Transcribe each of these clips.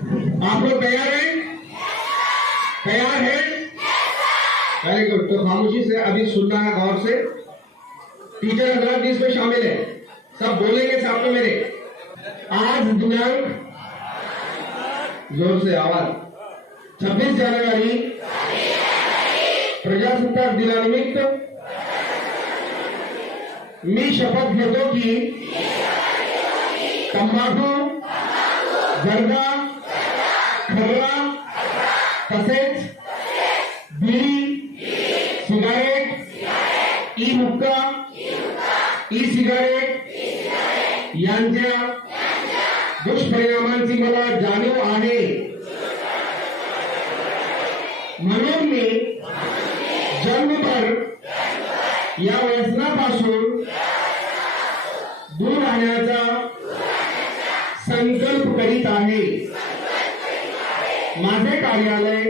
आप लोग तैयार हैं? तैयार हैं? Very good. तो खामोशी से अभी सुनना है गौर से। टीचर हजरात भी इसमें शामिल है, सब बोलेंगे सामने मेरे। आज दिनांक, जोर से आवाज, 26 जानेवारी प्रजासत्ताक दिनानिमित्त मी शपथ घेतो की तंबाखू, जर्दा, खर्रा तसेच बीडी, सिगारेट, ई हुक्का, ई सिगारेट यांच्या दुष्परिणामांची मला जाणीव आहे, म्हणून मी जन्मभर या व्यसनापासून दूर राहण्याचा संकल्प करीत आहे। माझे कार्यालय,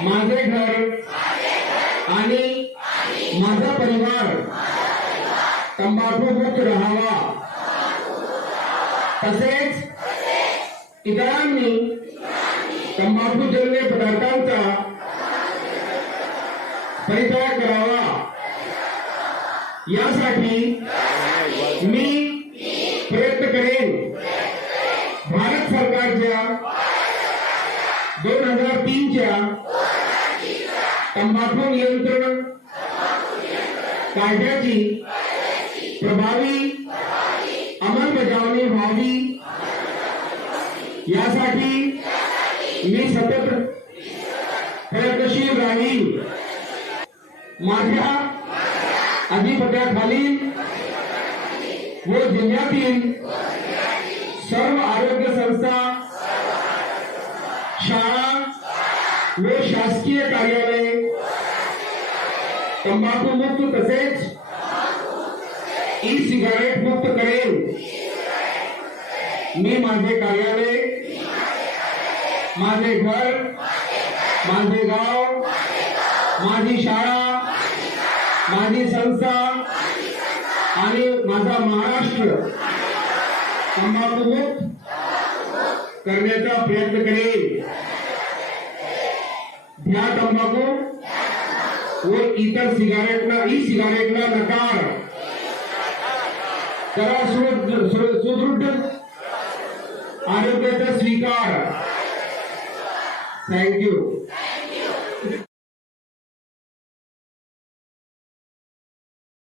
माझे घर आणि माझा परिवार तंबाखू मुक्त राहावा, तसेच इतरांनी तंबाखूजन्य पदार्थांचा परित्याग करावा, यासाठी मी प्रयत्न करेन। भारत सरकारच्या 2003च्या तंबाखू नियंत्रण कायद्याची प्रभावी अंमलबजावणी व्हावी, यासाठी मी सतत प्रयत्नशील राहीन। माझ्या अधिपत्याखालील व जिल्ह्यातील सर्व आरोग्य संस्था, शाळा व शासकीय कार्यालय तंबाखू मुक्त तसेच ई सिगारेट मुक्त करेन। मी माझे कार्यालय, माझे घर, माझे गाव, माझी शाळा, माझी संस्था आणि माझा महाराष्ट्र तंबाखू मुक्त करण्याचा प्रयत्न करेन। ह्या तंबाखू व इतर सिगारेटला, ई सिगारेटला नकार करा, सुदृढ आरोग्याचा स्वीकार। थँक्यू।